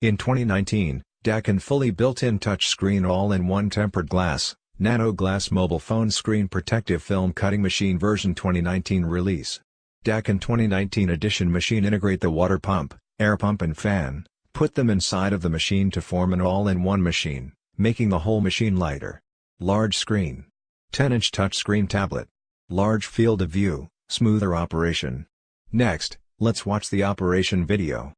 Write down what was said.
In 2019, Daqin fully built-in touchscreen all-in-one tempered glass, nano glass mobile phone screen protective film cutting machine version 2019 release. Daqin 2019 edition machine integrate the water pump, air pump and fan, put them inside of the machine to form an all-in-one machine, making the whole machine lighter. Large screen. 10-inch touchscreen tablet. Large field of view, smoother operation. Next, let's watch the operation video.